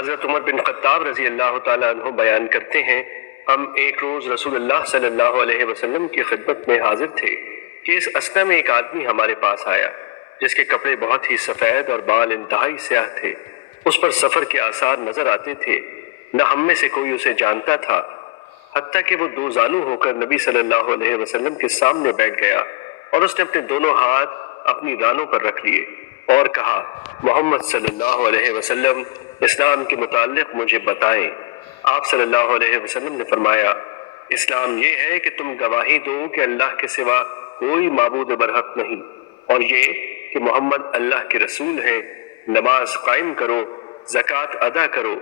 حضرت عمر بن خطاب رضی اللہ تعالیٰ عنہ بیان کرتے ہیں، ہم ایک روز رسول اللہ صلی اللہ علیہ وسلم کی خدمت میں حاضر تھے کہ اس اثنا میں ایک آدمی ہمارے پاس آیا جس کے کپڑے بہت ہی سفید اور بال انتہائی سیاہ تھے۔ اس پر سفر کے آثار نظر آتے تھے، نہ ہم میں سے کوئی اسے جانتا تھا، حتیٰ کہ وہ دو زانو ہو کر نبی صلی اللہ علیہ وسلم کے سامنے بیٹھ گیا اور اس نے اپنے دونوں ہاتھ اپنی رانوں پر رکھ لیے اور کہا، محمد صلی اللہ علیہ وسلم اسلام کے متعلق مجھے بتائیں۔ آپ صلی اللہ علیہ وسلم نے فرمایا، اسلام یہ ہے کہ تم گواہی دو کہ اللہ کے سوا کوئی معبود برحق نہیں، اور یہ کہ محمد اللہ کے رسول ہیں، نماز قائم کرو، زکوٰۃ ادا کرو،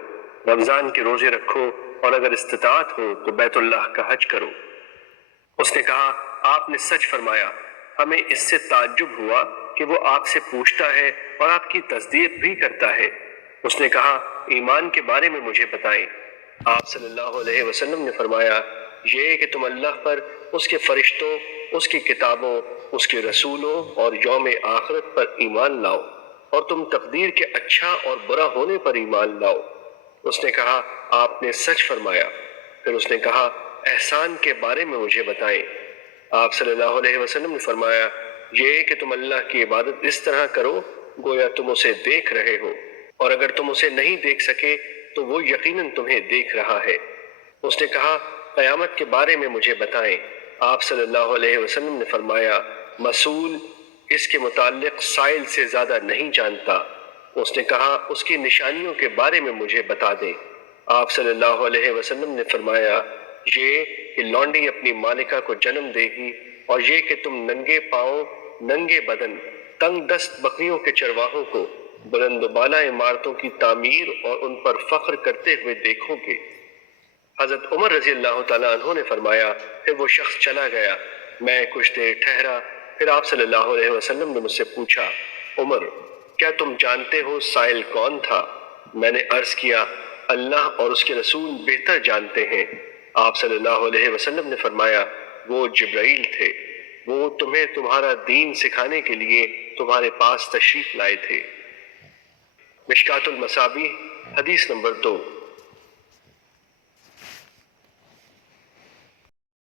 رمضان کے روزے رکھو، اور اگر استطاعت ہو تو بیت اللہ کا حج کرو۔ اس نے کہا، آپ نے سچ فرمایا، ہمیں اس سے تعجب ہوا کہ وہ آپ سے پوچھتا ہے اور آپ کی تصدیق بھی کرتا ہے۔ اس نے کہا، ایمان کے بارے میں مجھے بتائیں۔ آپ صلی اللہ علیہ وسلم نے فرمایا، یہ کہ تم اللہ پر، اس کے فرشتوں، اس کی کتابوں، اس کے رسولوں اور یوم آخرت پر ایمان لاؤ، اور تم تقدیر کے اچھا اور برا ہونے پر ایمان لاؤ۔ اس نے کہا، آپ نے سچ فرمایا۔ پھر اس نے کہا، احسان کے بارے میں مجھے بتائیں۔ آپ صلی اللہ علیہ وسلم نے فرمایا، یہ کہ تم اللہ کی عبادت اس طرح کرو گویا تم اسے دیکھ رہے ہو، اور اگر تم اسے نہیں دیکھ سکے تو وہ یقیناً تمہیں دیکھ رہا ہے۔ اس نے کہا، قیامت کے بارے میں مجھے بتائیں۔ آپ صلی اللہ علیہ وسلم نے فرمایا، مسئول اس کے متعلق سائل سے زیادہ نہیں جانتا۔ اس نے کہا، اس کی نشانیوں کے بارے میں مجھے بتا دیں۔ آپ صلی اللہ علیہ وسلم نے فرمایا، یہ کہ لونڈی اپنی مالکہ کو جنم دے گی، اور یہ کہ تم ننگے پاؤں، ننگے بدن، تنگ دست بکریوں کے چرواہوں کو بلند و بالا عمارتوں کی تعمیر اور ان پر فخر کرتے ہوئے دیکھو گے۔ حضرت عمر رضی اللہ تعالیٰ عنہ نے فرمایا، پھر وہ شخص چلا گیا، میں کچھ دیر ٹھہرا، پھر آپ صلی اللہ علیہ وسلم نے مجھ سے پوچھا، عمر کیا تم جانتے ہو سائل کون تھا؟ میں نے عرض کیا، اللہ اور اس کے رسول بہتر جانتے ہیں۔ آپ صلی اللہ علیہ وسلم نے فرمایا، وہ جبرائیل تھے، وہ تمہیں تمہارا دین سکھانے کے لیے تمہارے پاس تشریف لائے تھے۔ مشکوٰۃ المصابیح، حدیث نمبر 2۔